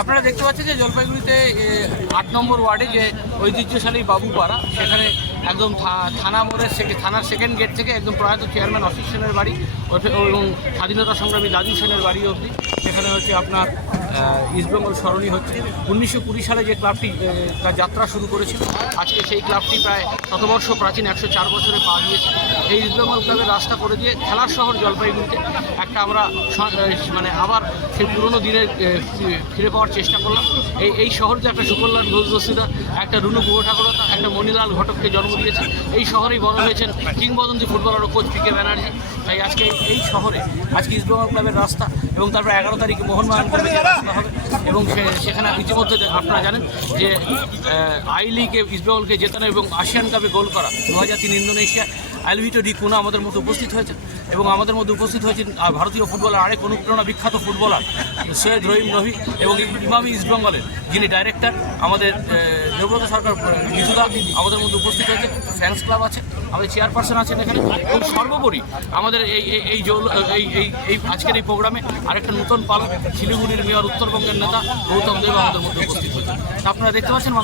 আপনারা দেখতে পাচ্ছেন যে জলপাইগুড়িতে আট নম্বর ওয়ার্ডে যে ঐতিহ্যশালী বাবুপাড়া, সেখানে একদম থানা মোড়ের থানার সেকেন্ড গেট থেকে একদম প্রয়াত চেয়ারম্যান অশোক সেনের বাড়ি এবং স্বাধীনতা সংগ্রামী দাদু সেনের বাড়ি অবধি। সেখানে হচ্ছে আপনার ইস্টবেঙ্গল স্মরণী হচ্ছে। উনিশশো কুড়ি সালে যে ক্লাবটি তার যাত্রা শুরু করেছিল, আজকে সেই ক্লাবটি প্রায় শতবর্ষ প্রাচীন, একশো চার বছরে পা দিয়েছে। এই ইস্টবেঙ্গল ক্লাবের রাস্তা করে দিয়ে খেলার শহর জলপাইগুড়িতে একটা আমরা মানে আবার সেই পুরনো দিনের ফিরে পাওয়ার চেষ্টা করলাম। এই এই শহর যে একটা সুকল্যাণ ঘোষদস্তিতা একটা রুনু গুহ ঠাকুরতা একটা মণিলাল ঘটককে জন্ম দিয়েছে, এই শহরেই বড় হয়েছেন কিংবদন্তি ফুটবলার ও কোচ পি কে ব্যানার্জি। তাই আজকে এই- এই শহরে, আজকে ইস্টবেঙ্গল ক্লাবের রাস্তা এবং তারপর এগারো তারিখে মোহনবাগান ক্লাবের যে হবে এবং সেখানে ইতিমধ্যে আপনারা জানেন যে আই লিগে ইস্টবেঙ্গলকে জেতানো এবং আসিয়ান কাপে গোল করা, দু হাজার তিন ইন্দোনেশিয়া আলভিটো ডি কুনা আমাদের মধ্যে উপস্থিত হয়েছে এবং আমাদের মধ্যে উপস্থিত হয়েছেন ভারতীয় ফুটবলার, আরেক অনুপ্রেরণা বিখ্যাত ফুটবলার, সৈয়দ রহিম রহি এবং ইমামি ইস্টবেঙ্গলের যিনি ডাইরেক্টর আমাদের দেবব্রত সরকার মিথুদা আমাদের মধ্যে উপস্থিত হয়েছে ফ্যান্স ক্লাব আছে, আমাদের চেয়ারপারসন আছেন এখানে, এবং সর্বোপরি আমাদের এই এই এই জৌল- এই এই এই আজকের এই প্রোগ্রামে আরেকটা নতুন পালক, শিলিগুড়ির মেয়র, উত্তরবঙ্গের নেতা গৌতম দেব আমাদের মধ্যে উপস্থিত হয়েছে আপনারা দেখতে পাচ্ছেন